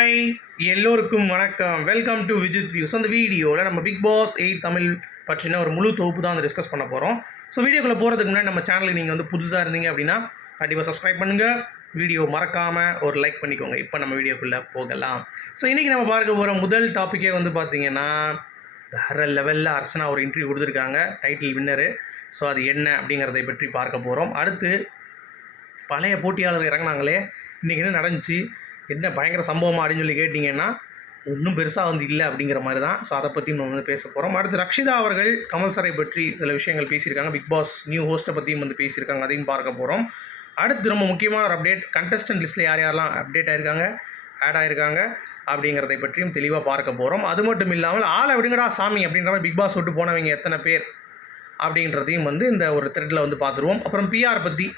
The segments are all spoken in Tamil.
ஹாய் எல்லோருக்கும் வணக்கம். Welcome to Vijith views. அந்த வீடியோவில் நம்ம பிக் பாஸ் 8 தமிழ் பற்றின ஒரு முழு தொகுப்பு தான் டிஸ்கஸ் பண்ண போகிறோம். ஸோ வீடியோக்குள்ளே போகிறதுக்கு முன்னாடி நம்ம சேனலுக்கு நீங்கள் வந்து புதுசாக இருந்தீங்க அப்படின்னா கண்டிப்பாக சப்ஸ்கிரைப் பண்ணுங்கள். வீடியோ மறக்காமல் ஒரு லைக் பண்ணிக்கோங்க. இப்போ நம்ம வீடியோக்குள்ளே போகலாம். ஸோ இன்றைக்கி நம்ம பார்க்க போகிற முதல் டாப்பிக்கே வந்து பார்த்திங்கன்னா வேறு லெவலில் அர்ச்சனா ஒரு இன்டர்வியூ கொடுத்துருக்காங்க, டைட்டில் வின்னரு. ஸோ அது என்ன அப்படிங்கிறதை பற்றி பார்க்க போகிறோம். அடுத்து பழைய போட்டியாளர்கள் இறங்கினாங்களே, இன்றைக்கி என்ன நடந்துச்சு, என்ன பயங்கர சம்பவமாக அப்படின்னு சொல்லி கேட்டிங்கன்னா ஒன்றும் பெருசாக வந்து இல்லை அப்படிங்கிற மாதிரி தான். ஸோ அதை பற்றி நம்ம வந்து பேச போகிறோம். அடுத்து ரக்ஷிதா அவர்கள் கமல் சாரை பற்றி சில விஷயங்கள் பேசியிருக்காங்க. பிக் பாஸ் நியூ ஹோஸ்ட்டை பற்றியும் வந்து பேசியிருக்காங்க, அதையும் பார்க்க போகிறோம். அடுத்து ரொம்ப முக்கியமான ஒரு அப்டேட், கண்டஸ்டன்ட் லிஸ்ட்டில் யார் யாரெல்லாம் அப்டேட் ஆகிருக்காங்க, ஆட் ஆகிருக்காங்க அப்படிங்கிறதை பற்றியும் தெளிவாக பார்க்க போகிறோம். அது மட்டும் இல்லாமல் ஆளை விடுங்கடா சாமி அப்படின்ற மாதிரி பிக் பாஸ் விட்டு போனவங்க எத்தனை பேர் அப்படின்றதையும் வந்து இந்த ஒரு த்ரெட்டில் வந்து பார்த்துருவோம். அப்புறம் பிஆர் பற்றி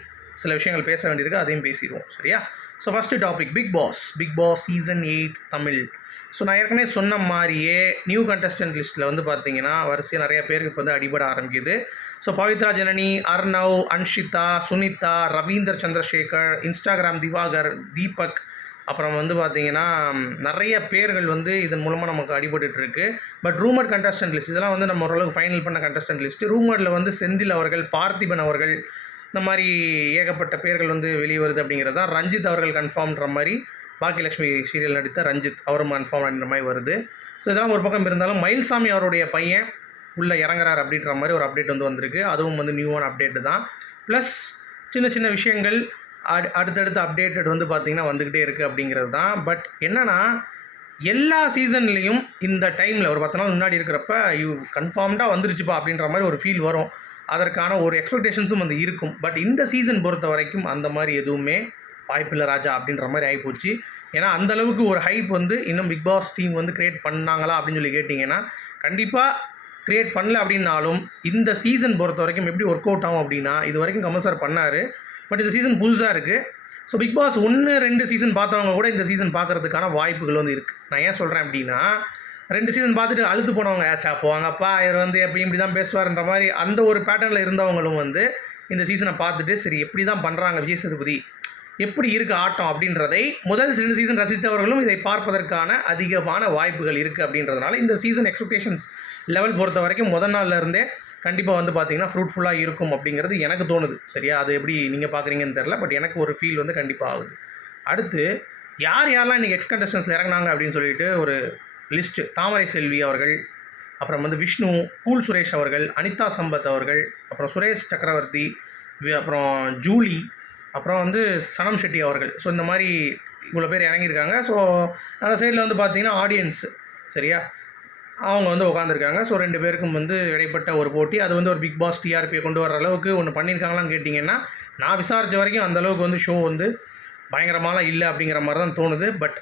சில விஷயங்கள் பேச வேண்டியிருக்கு, அதையும் பேசிடுவோம். சரியா? So first topic Bigg Boss season 8 Tamil. So நான் ஏற்கனவே சொன்ன மாதிரியே நியூ கண்டஸ்டன்ட் லிஸ்ட்டில் வந்து பார்த்தீங்கன்னா வரிசையாக நிறைய பேருக்கு இப்போ வந்து அடிபட ஆரம்பிக்குது. ஸோ பவித்ரா ஜனனி, அர்ணவ், அன்ஷிதா, சுனிதா, ரவீந்தர் சந்திரசேகர், இன்ஸ்டாகிராம் திவாகர், தீபக், அப்புறம் வந்து பார்த்திங்கன்னா நிறைய பேர்கள் வந்து இதன் மூலமாக நமக்கு அடிபட்டுருக்கு. பட் ரூமர் கண்டஸ்டன்ட் லிஸ்ட் இதெல்லாம் வந்து நம்ம ஓரளவுக்கு ஃபைனல் பண்ண கண்டஸ்டன்ட் லிஸ்ட்டு. ரூமரில் வந்து செந்தில் அவர்கள், பார்த்திபன் அவர்கள், இந்த மாதிரி ஏகப்பட்ட பேர்கள் வந்து வெளியே வருது அப்படிங்கிறது தான். ரஞ்சித் அவர்கள் கன்ஃபார்ம்ன்ற மாதிரி, பாக்கியலட்சுமி சீரியல் நடித்த ரஞ்சித் அவரும் கன்ஃபார்ம் அப்படின்ற மாதிரி வருது. ஸோ இதெல்லாம் ஒரு பக்கம் இருந்தாலும் மயில்சாமி அவருடைய பையன் உள்ளே இறங்குறார் அப்படின்ற மாதிரி ஒரு அப்டேட் வந்து வந்திருக்கு. அதுவும் வந்து நியூவான அப்டேட்டு தான். ப்ளஸ் சின்ன சின்ன விஷயங்கள் அடுத்தடுத்த அப்டேட்டட் வந்து பார்த்திங்கன்னா வந்துக்கிட்டே இருக்குது அப்படிங்கிறது தான். பட் என்னென்னா எல்லா சீசன்லேயும் இந்த டைமில் ஒரு 10 நாள் முன்னாடி இருக்கிறப்ப கன்ஃபார்ம்டாக வந்துருச்சுப்பா அப்படின்ற மாதிரி ஒரு ஃபீல் வரும். அதற்கான ஒரு எக்ஸ்பெக்டேஷன்ஸும் வந்து இருக்கும். பட் இந்த சீசன் பொறுத்த வரைக்கும் அந்த மாதிரி எதுவுமே வாய்ப்பில்லை ராஜா அப்படின்ற மாதிரி ஆகிப்போச்சு. ஏன்னா அந்தளவுக்கு ஒரு ஹைப் வந்து இன்னும் பிக் பாஸ் டீம் வந்து க்ரியேட் பண்ணாங்களா அப்படின்னு சொல்லி கேட்டிங்கன்னா கண்டிப்பாக க்ரியேட் பண்ணல. அப்படின்னாலும் இந்த சீசன் பொறுத்த வரைக்கும் எப்படி ஒர்க் அவுட் ஆகும் அப்படின்னா, இது வரைக்கும் கமல் சார் பண்ணார். பட் இந்த சீசன் புதுசாக இருக்குது. ஸோ பிக் பாஸ் 1-2 சீசன் பார்த்தவங்க கூட இந்த சீசன் பார்க்குறதுக்கான வாய்ப்புகள் வந்து இருக்குது. நான் ஏன் சொல்கிறேன் அப்படின்னா, 2 சீசன் பார்த்துட்டு அழுத்து போனவங்க போவாங்கப்பா இவர் வந்து எப்பயும் இப்படி தான் பேசுவார்ன்ற மாதிரி அந்த ஒரு பேட்டர்னில் இருந்தவங்களும் வந்து இந்த சீசனை பார்த்துட்டு சரி எப்படி தான் பண்ணுறாங்க விஜய் சேதுபதி, எப்படி இருக்குது ஆட்டம் அப்படின்றதை முதல் 2 சீசன் ரசித்தவர்களும் இதை பார்ப்பதற்கான அதிகமான வாய்ப்புகள் இருக்குது. அப்படின்றதுனால இந்த சீசன் எக்ஸ்பெக்டேஷன்ஸ் லெவல் பொறுத்த வரைக்கும் முதல் நாளில் இருந்தே கண்டிப்பாக வந்து பார்த்திங்கன்னா ஃப்ரூட்ஃபுல்லாக இருக்கும் அப்படிங்கிறது எனக்கு தோணுது. சரியா? அது எப்படி நீங்கள் பார்க்குறீங்கன்னு தெரில, பட் எனக்கு ஒரு ஃபீல் வந்து கண்டிப்பாக ஆகுது. அடுத்து யாரெல்லாம் இன்றைக்கி எக்ஸ் கண்டஸ்டன்ஸில் இறங்கினாங்க அப்படின்னு சொல்லிட்டு ஒரு லிஸ்ட்டு. தாமரை செல்வி அவர்கள், அப்புறம் வந்து விஷ்ணு, கூல் சுரேஷ் அவர்கள், அனிதா சம்பத் அவர்கள், அப்புறம் சுரேஷ் சக்கரவர்த்தி, அப்புறம் ஜூலி, அப்புறம் வந்து சனம் ஷெட்டி அவர்கள். ஸோ இந்த மாதிரி இவ்வளோ பேர் இறங்கியிருக்காங்க. ஸோ அந்த சைடில் வந்து பார்த்திங்கன்னா ஆடியன்ஸு சரியா அவங்க வந்து உட்காந்துருக்காங்க. ஸோ 2 பேருக்கும் வந்து இடைப்பட்ட ஒரு போட்டி. அது வந்து ஒரு பிக் பாஸ் டிஆர்பியை கொண்டு வர அளவுக்கு ஒன்று பண்ணியிருக்காங்களான்னு கேட்டிங்கன்னா நான் விசாரித்த வரைக்கும் அந்தளவுக்கு வந்து ஷோ வந்து பயங்கரமாலாம் இல்லை அப்படிங்கிற மாதிரி தான் தோணுது. பட்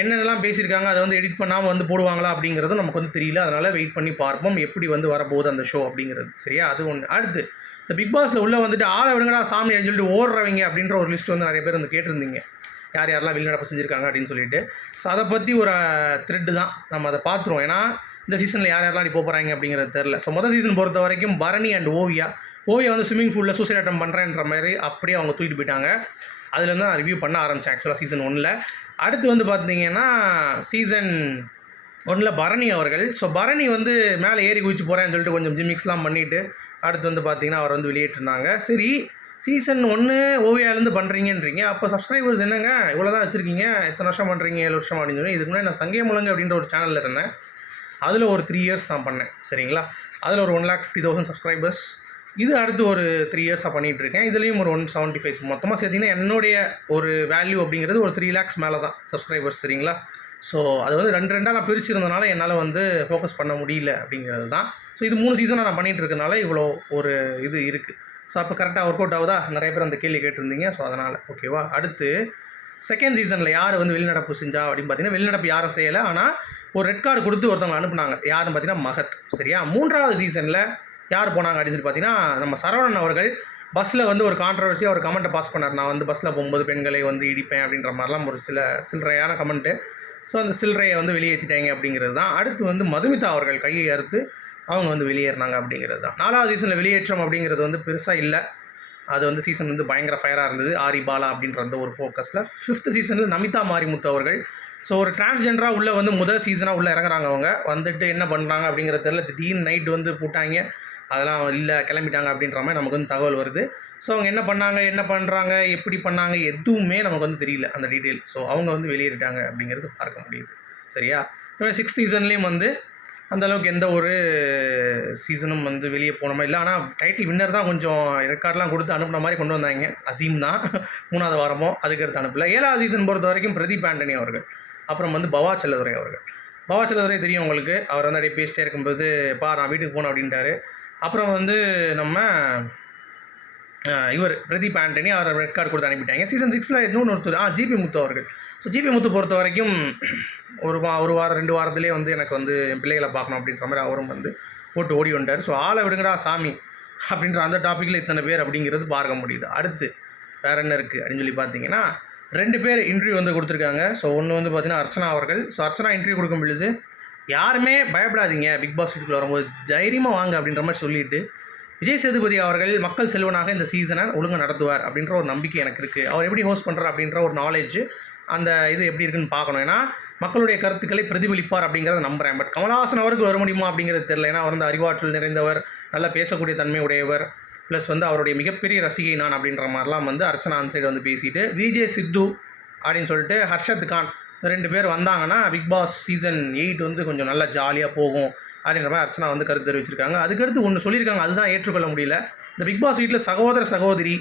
என்னென்னலாம் பேசியிருக்காங்க அதை வந்து எடிட் பண்ணாமல் வந்து போடுவாங்களா அப்படிங்கிறதும் நமக்கு வந்து தெரியல. அதனால் வெயிட் பண்ணி பார்ப்போம் எப்படி வந்து வரப்போகுது அந்த ஷோ அப்படிங்கிறது. சரியா? அது ஒன்று. அடுத்து இந்த பிக் பாஸில் உள்ளே வந்துட்டு ஆளை விடுங்கடா சாமி அப்படின்னு சொல்லிட்டு ஓடுறவங்க அப்படின்ற ஒரு லிஸ்ட் வந்து நிறைய பேர் வந்து கேட்டிருந்தீங்க, யார் யாரெல்லாம் வெளிநடப்பு செஞ்சுருக்காங்க அப்படின்னு சொல்லிட்டு. ஸோ அதை பற்றி ஒரு த்ரெட்டு தான் நம்ம அதை பார்த்துருவோம். ஏன்னா இந்த சீசனில் யார் யாரெல்லாம் அடி போகிறாங்க அப்படிங்கிறது தெரில. ஸோ முதல் சீசன் பொறுத்த வரைக்கும் பரணி அண்ட் ஓவியா வந்து ஸ்விம்மிங் பூலில் சூசைட் அட்டம் பண்ணுறேன்ற மாதிரி அப்படியே அவங்க தூக்கிட்டு போயிட்டாங்க. அதுலேருந்து நான் ரிவ்யூ பண்ண ஆரம்பித்தேன் ஆக்சுவலாக சீசன் 1. அடுத்து வந்து பார்த்திங்கன்னா சீசன் 1 பரணி அவர்கள். ஸோ பரணி வந்து மேலே ஏறி குதிச்சு போகிறேன்னு சொல்லிட்டு கொஞ்சம் ஜிமிக்ஸ்லாம் பண்ணிவிட்டு அடுத்து வந்து பார்த்திங்கன்னா அவர் வந்து வெளியேற்றிருந்தாங்க. சரி, சீசன் 1 ஓவியாலேருந்து பண்ணுறீங்கன்றீங்க, அப்போ சப்ஸ்கிரைபர்ஸ் என்னங்க இவ்வளோ தான் வச்சுருக்கீங்க, எத்தனை வருஷம் பண்ணுறீங்க, 7 வருஷம் அப்படின்னு சொல்லி. இதுக்கு முன்னாடி நான் சங்கே முழங்கு அப்படின்ற ஒரு சேனலில் இருந்தேன். அதில் ஒரு 3 இயர்ஸ் நான் பண்ணேன். சரிங்களா? அதில் ஒரு 1,50,000 சப்ஸ்கிரைபர்ஸ். இது அடுத்து ஒரு 3 இயர்ஸாக பண்ணிகிட்ருக்கேன். இதுலேயும் ஒரு 175 மொத்தமாக சேர்த்திங்கன்னா என்னுடைய ஒரு வேல்யூ அப்படிங்கிறது ஒரு 3 lakhs மேலே தான் சப்ஸ்கிரைபர்ஸ். சரிங்களா? ஸோ அது வந்து 2 நான் பிரிச்சிருந்தனால என்னால் வந்து ஃபோக்கஸ் பண்ண முடியல அப்படிங்கிறது தான். ஸோ இது 3 சீசனாக நான் பண்ணிகிட்டு இருக்கனால இவ்வளோ ஒரு இது இருக்குது. ஸோ அப்போ கரெக்டாக ஒர்க் அவுட் ஆகுதா? நிறைய பேர் அந்த கேள்வி கேட்டிருந்தீங்க. ஸோ அதனால் ஓகேவா. அடுத்து செகண்ட் சீசனில் யார் வந்து வெளிநடப்பு செஞ்சா அப்படின்னு பார்த்தீங்கன்னா வெளிநடப்பு யாரும் செய்யலை. ஆனால் ஒரு ரெட் கார்டு கொடுத்து ஒருத்தவங்க அனுப்புனாங்க. யாருன்னு பார்த்தீங்கன்னா மகத். சரியா? 3வது சீசனில் யார் போனாங்க அப்படின்னு சொல்லி பார்த்தீங்கன்னா நம்ம சரவணன் அவர்கள் பஸ்ஸில் வந்து ஒரு கான்ட்ரவர்சியாக ஒரு கமெண்ட்டை பாஸ் பண்ணார். நான் வந்து பஸ்ஸில் போகும்போது பெண்களை வந்து இடிப்பேன் அப்படின்ற மாதிரிலாம் ஒரு சில்லறையான கமெண்ட்டு. ஸோ அந்த சில்லறையை வந்து வெளியேற்றிட்டாங்க அப்படிங்கிறது தான். அடுத்து வந்து மதுமிதா அவர்கள் கையை அறுத்து அவங்க வந்து வெளியேறினாங்க அப்படிங்கிறது தான். 4வது சீசனில் வெளியேற்றம் அப்படிங்கிறது வந்து பெருசாக இல்லை. அது வந்து சீசன் வந்து பயங்கர ஃபயராக இருந்தது. ஆரி பாலா அப்படின்ற அந்த ஒரு ஃபோக்கஸில். 5th சீசனில் நமிதா மாரிமுத்து அவர்கள் ஸோ ஒரு டிரான்ஸ்ஜெண்டராக உள்ளே வந்து முதல் சீசனாக உள்ளே இறங்குறாங்க. அவங்க வந்துட்டு என்ன பண்ணுறாங்க அப்படிங்கிறது தெரியல. திடீர்னு நைட் வந்து போட்டாங்க, அதெல்லாம் இல்லை கிளம்பிட்டாங்க அப்படின்ற மாதிரி நமக்கு வந்து தகவல் வருது. ஸோ அவங்க என்ன பண்ணாங்க, என்ன பண்ணுறாங்க, எப்படி பண்ணாங்க, எதுவுமே நமக்கு வந்து தெரியல அந்த டீட்டெயில். ஸோ அவங்க வந்து வெளியேறிட்டாங்க அப்படிங்கிறது பார்க்க முடியுது. சரியா? 6th சீசன்லேயும் வந்து அந்தளவுக்கு எந்த ஒரு சீசனும் வந்து வெளியே போன மாதிரி இல்லை. ஆனால் டைட்டில் வின்னர் தான் கொஞ்சம் ரெக்கார்ட்லாம் கொடுத்து அனுப்புன மாதிரி கொண்டு வந்தாங்க. அசீம் தான் 3வது வாரமோ அதுக்கடுத்து அனுப்பல. 7வது சீசன் பொறுத்த வரைக்கும் பிரதீப் ஆண்டனி அவர்கள், அப்புறம் வந்து பவா செல்லதுரை அவர்கள். பவா செல்லதுரை தெரியும் உங்களுக்கு, அவர் வந்து அப்படியே பேசிட்டே இருக்கும்போது நான் வீட்டுக்கு போனேன் அப்படின்ட்டாரு. அப்புறம் வந்து நம்ம இவர் பிரதீப் ஆண்டனி அவர் ரெட் கார்டு கொடுத்து அனுப்பிட்டாங்க. சீசன் 6ல் இன்னொன்று ஒருத்தர் ஜிபி முத்து அவர்கள். ஸோ ஜிபி முத்து பொறுத்த வரைக்கும் ஒரு வாரம் 2 வாரத்துலேயே வந்து எனக்கு வந்து என் பிள்ளைகளை பார்க்கணும் அப்படின்ற மாதிரி அவரும் வந்து போட்டு ஓடி வந்துட்டார். ஸோ ஆளை விடுங்கடா சாமி அப்படின்ற அந்த டாப்பிக்கில் இத்தனை பேர் அப்படிங்கிறது பார்க்க முடியுது. அடுத்து வேறு என்ன இருக்குது அப்படின்னு சொல்லி பார்த்தீங்கன்னா 2 பேர் இன்டர்வியூ வந்து கொடுத்துருக்காங்க. ஸோ ஒன்று வந்து பார்த்தீங்கன்னா அர்ச்சனா அவர்கள். ஸோ அர்ச்சனா இன்டர்வியூ கொடுக்கும் பொழுது யாருமே பயப்படாதீங்க, பிக் பாஸ் வீட்டுக்குள்ள வரும்போது தைரியமாக வாங்க அப்படின்ற மாதிரி சொல்லிவிட்டு, விஜய் சேதுபதி அவர்கள் மக்கள் செல்வனாக இந்த சீசனை ஒழுங்காக நடத்துவார் அப்படின்ற ஒரு நம்பிக்கை எனக்கு இருக்குது. அவர் எப்படி ஹோஸ்ட் பண்ணுறார் அப்படின்ற ஒரு நாலேஜ், அந்த இது எப்படி இருக்குன்னு பார்க்கணும். ஏன்னா மக்களுடைய கருத்துக்களை பிரதிபலிப்பார் அப்படிங்கிறத நம்புகிறேன். பட் கமலஹாசன் அவருக்கு வர முடியுமா அப்படிங்கிறது தெரியல. ஏன்னா அவர் வந்து அறிவாற்றல் நிறைந்தவர், நல்லா பேசக்கூடிய தன்மை உடையவர், ப்ளஸ் வந்து அவருடைய மிகப்பெரிய ரசிகை நான் அப்படின்ற மாதிரிலாம் வந்து அர்ச்சனா சைடு வந்து பேசிட்டு, விஜய் சித்து அப்படின்னு சொல்லிட்டு ஹர்ஷத் கான் 2 பேர் வந்தாங்கன்னா பிக் பாஸ் சீசன் 8 வந்து கொஞ்சம் நல்லா ஜாலியாக போகும் அப்படின்ற மாதிரி அர்ச்சனா வந்து கருத்து தெரிவிச்சிருக்காங்க. அதுக்கடுத்து ஒன்று சொல்லியிருக்காங்க, அதுதான் ஏற்றுக்கொள்ள முடியல. இந்த பிக் பாஸ் வீட்டில் சகோதர சகோதரி,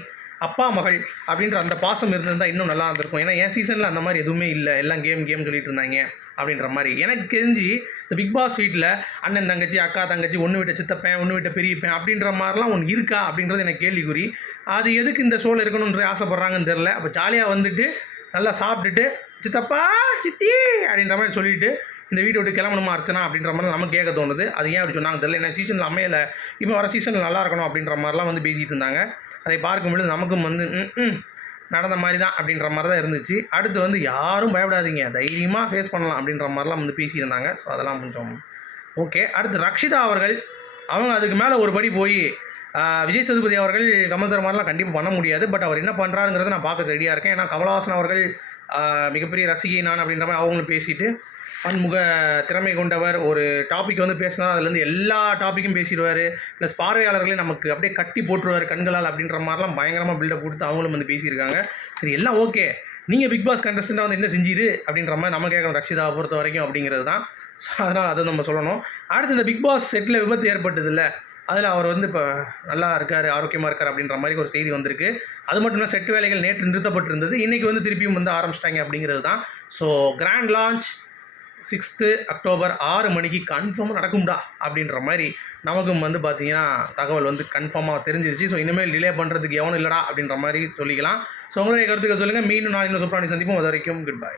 அப்பா மகள் அப்படின்ற அந்த பாசம் இருந்திருந்தால் இன்னும் நல்லா இருந்திருக்கும். ஏன்னா என் சீசனில் அந்த மாதிரி எதுவுமே இல்லை, எல்லாம் கேம் சொல்லிட்டு இருந்தாங்க அப்படின்ற மாதிரி. எனக்கு தெரிஞ்சு இந்த பிக் பாஸ் வீட்டில் அண்ணன் தங்கச்சி, அக்கா தங்கச்சி, ஒன்று விட்ட சித்தப்பேன், ஒன்று விட்ட பெரியப்பேன் அப்படின்ற மாதிரிலாம் ஒன்று இருக்கா அப்படின்றது எனக்கு கேள்விக்குறி. அது எதுக்கு இந்த ஷோவில் இருக்கணுன்ற ஆசைப்பட்றாங்கன்னு தெரில. அப்போ ஜாலியாக வந்துட்டு நல்லா சாப்பிட்டுட்டு சித்தப்பா சித்தி அப்படின்ற மாதிரி சொல்லிவிட்டு இந்த வீட்டை விட்டு கிளம்பணுமா அர்ச்சனா அப்படின்ற மாதிரி நமக்கு கேட்க தோணுது. அது ஏன் அப்படி சொன்னாங்க தெரியல. ஏன்னா சீசனில் அமையலை, இப்போ வர சீசனில் நல்லா இருக்கணும் அப்படின்ற மாதிரிலாம் வந்து பேசிகிட்டு இருந்தாங்க. அதை பார்க்கும்பொழுது நமக்கும் வந்து நடந்த மாதிரி தான் அப்படின்ற மாதிரி தான் இருந்துச்சு. அடுத்து வந்து யாரும் பயப்படாதீங்க, தைரியமாக ஃபேஸ் பண்ணலாம் அப்படின்ற மாதிரிலாம் வந்து பேசியிருந்தாங்க. ஸோ அதெல்லாம் கொஞ்சம் ஓகே. அடுத்து ரக்ஷிதா அவர்கள், அவங்க அதுக்கு மேலே ஒரு படி போய் விஜய் சேதுபதி அவர்கள் கமல் சார் மாதிரிலாம் கண்டிப்பாக பண்ண முடியாது. பட் அவர் என்ன பண்ணுறாருங்கிறத நான் பார்க்க ரெடியாக இருக்கேன். ஏன்னா கமலஹாசன் அவர்கள் மிகப்பெரிய ரசிகை நான் அப்படின்ற மாதிரி அவங்களும் பேசிட்டு, பன்முக திறமை கொண்டவர், ஒரு டாபிக் வந்து பேசினா அதுலேருந்து எல்லா டாப்பிக்கும் பேசிடுவார். ப்ளஸ் பார்வையாளர்களே நமக்கு அப்படியே கட்டி போட்டுருவார் கண்களால் அப்படின்ற மாதிரிலாம் பயங்கரமாக பில்டப் கொடுத்து அவங்களும் வந்து பேசியிருக்காங்க. சரி எல்லாம் ஓகே, நீங்கள் பிக் பாஸ் கண்டஸ்டண்ட்டாக வந்து என்ன செஞ்சிரு அப்படின்ற மாதிரி நம்ம கேட்கணும் ரக்ஷிதாவை பொறுத்த வரைக்கும் அப்படிங்கிறது தான். ஸோ அதனால் அதை நம்ம சொல்லணும். அடுத்து இந்த பிக் பாஸ் செட்டில் விபத்து ஏற்பட்டதில்லை, அதில் அவர் வந்து இப்போ நல்லா இருக்கார், ஆரோக்கியமாக இருக்கார் அப்படின்ற மாதிரி ஒரு செய்தி வந்திருக்கு. அது மட்டும் இல்லை, செட் வேலைகள் நேற்று நிறுத்தப்பட்டிருந்தது, இன்றைக்கி வந்து திருப்பியும் வந்து ஆரம்பிச்சிட்டாங்க அப்படிங்கிறது தான். So grand launch 6th October 6 மணிக்கு கன்ஃபார்மாக நடக்கும்டா அப்படின்ற மாதிரி நமக்கும் வந்து பார்த்திங்கன்னா தகவல் வந்து கன்ஃபார்மாக தெரிஞ்சிருச்சு. ஸோ இனிமேல் டிலே பண்ணுறதுக்கு எவனும் இல்லைடா அப்படின்ற மாதிரி சொல்லிக்கலாம். ஸோ உங்களுடைய கருத்துக்கள் சொல்லுங்கள். மீண்டும் நான் இன்னும் சூப்பராக சந்திப்போம். அது வரைக்கும் குட் பை.